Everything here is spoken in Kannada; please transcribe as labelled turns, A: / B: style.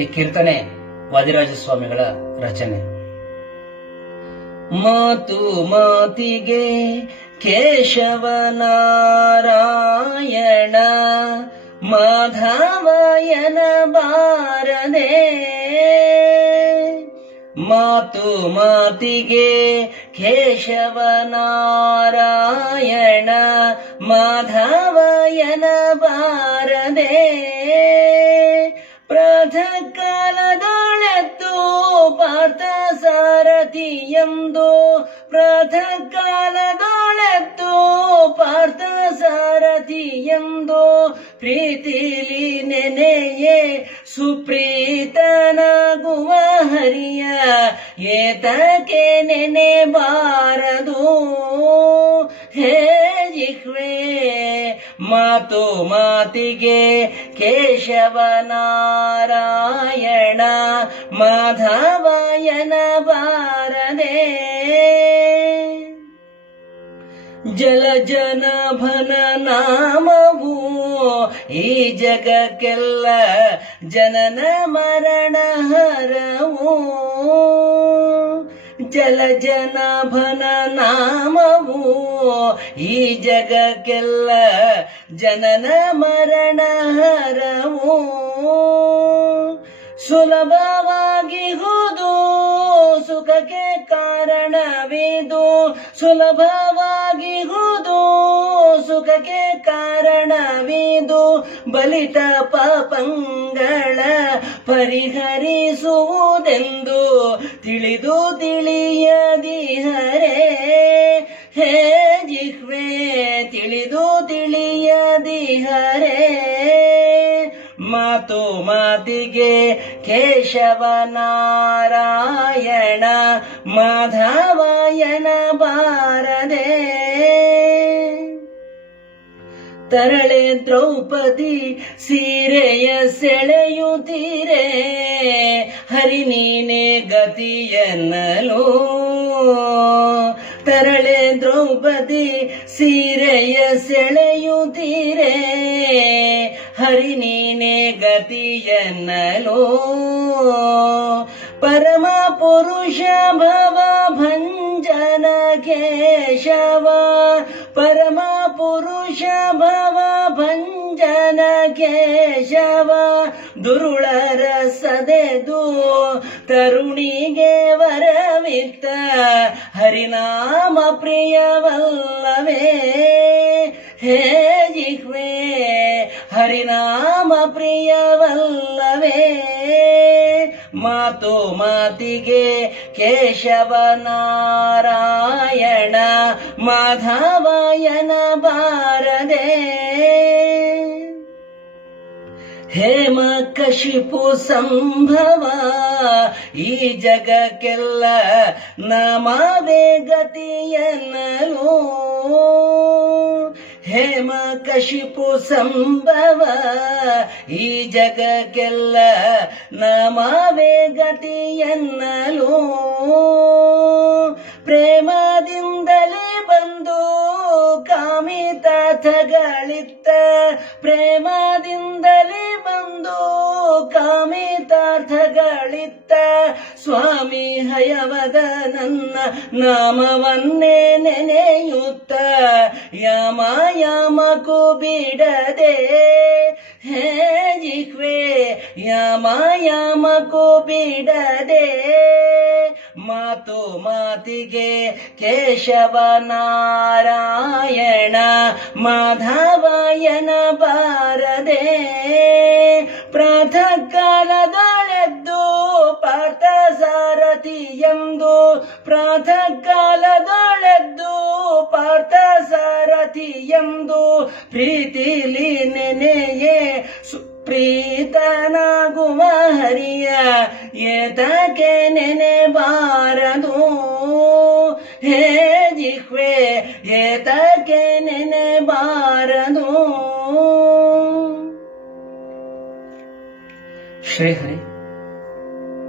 A: ಈ ಕೀರ್ತನೆ ವಾದಿರಾಜ ಸ್ವಾಮಿಗಳ ರಚನೆ. ಮಾತು ಮಾತಿಗೆ ಕೇಶವನಾರಾಯಣ ಮಾಧವಯನ ಬಾರದೆ ಮಾತು ಮಾತಿಗೆ ಕೇಶವನಾರಾಯಣ ಮಾಧವಯನ ಸಾರಥಿಯೆಂದು ಪ್ರಾತಃಕಾಲದೊಳೆತ್ತು ಪಾರ್ಥ ಸಾರಥಿಯೆಂದು ಪ್ರೀತಿಲಿ ನೆನೆಯೇ ಸುಪ್ರೀತನಾಗುವ ಹರಿಯ ಏತಕ್ಕೆ ನೆನೆ ಬಾರದು ಹೇ ಜಿಹ್ವೆ, ಮಾತು ಮಾತಿಗೆ ಕೇಶವನಾರಾಯಣ ಮಾಧವಯನ ಬಾರದೆ ಜಲಜನಭನ ನಾಮವು ಈ ಜಗಕ್ಕೆಲ್ಲ ಜನನ ಮರಣ ಹರವು ಜಲಜನಭನ ನಾಮವು ಈ ಜಗಕ್ಕೆಲ್ಲ ಜನನ ಮರಣ ಹರವು ಸುಲಭವಾಗಿ ಹೋದು ಸುಖಕ್ಕೆ ಕಾರಣವಿದು? ಸುಲಭವಾಗಿ ಹೋದು. ಸುಖಕ್ಕೆ ಕಾರಣವಿದು? ಬಲಿತ ಪಾಪಂಗಳ ಪರಿಹರಿಸುವುದೆಂದು ತಿಳಿದು ತಿಳಿಯದಿಹರೆ ಹೇ ಜಿಹ್ವೆ, ತಿಳಿದು ತಿಳಿಯದಿಹರೆ ಮಾತು ಮಾತಿಗೆ ಕೇಶವನಾರಾಯಣ ಮಾಧವಯನ ಬಾರದೆ. ತರಳೆ ದ್ರೌಪದಿ ಸೀರೆಯ ಸೆಳೆಯುತ್ತೀರೆ ಹರಿ ನೀನೆ ಗತಿಯನ್ನಲು. ತರಳೆ ದ್ರೌಪದಿ ಸೀರೆಯ ಸೆಳೆಯುತ್ತೀರೆ ಹರಿ ನೀನೆ ಗತಿಯನ್ನಲೋ. ಪರಮ ಪುರುಷ ಭವ ಭಂಜನ ಕೇಶವ. ಪರಮ ಪುರುಷ ಭವ ಭಂಜನ ಕೇಶವ. ದುರುಳರ ತರುಣಿಗೆ ವರವಿತ್ತ. ಹರಿನಾಮ ಪ್ರಿಯವಲ್ಲವೇ. ಹೇ ಮಾತು ಮಾತಿಗೆ ಕೇಶವನಾರಾಯಣ ಮಾಧವಾಯನ ಬಾರದೆ. ಹೇಮ ಕಶಿಪು ಸಂಭವ ಈ ಜಗಕ್ಕೆಲ್ಲ ನಮವೇ ಗತಿಯನ್ನಲು ಹೇಮ ಕಶಿಪು ಸಂಭವ ಈ ಜಗಕ್ಕೆಲ್ಲ ನಮವೇ ಗತಿಯನ್ನಲು. ಪ್ರೇಮದಿಂದಲೇ ಬಂದು ಕಾಮಿತಾರ್ಥಗಳಿತ್ತ ಪ್ರೇಮದಿಂದಲೇ ಬಂದು ಕಾಮಿತಾರ್ಥಗಳಿತ್ತ ಸ್ವಾಮಿ ಹಯವದ ನನ್ನ ನಾಮವನ್ನೇ ನೆನೆಯುತ್ತ ಯಮ ಯಮಕು ಬಿಡದೆ ಹೇ ಜಿಹ್ವೆ, ಯಮ ಯಮಕು ಬಿಡದೆ ಮಾತು ಮಾತಿಗೆ ಕೇಶವನಾರಾಯಣ ಮಾಧವಯನ ಬಾರದೆ ಕಾಲದೊಳೆದ್ದು ಪಾರ್ಥ ಸಾರಥಿ ಎಂದು ಪ್ರೀತಿಲಿ ನೆನೆಯೇ ಸುಪ್ರೀತನಾಗುವ ಹರಿಯ ಏತಕ್ಕೆ ನೆನೆ ಬಾರದು ಹೇ ಜಿಹ್ವೆ, ಏತಕ್ಕೆ ನೆನೆ ಬಾರದು ಶ್ರೀ ಹರಿ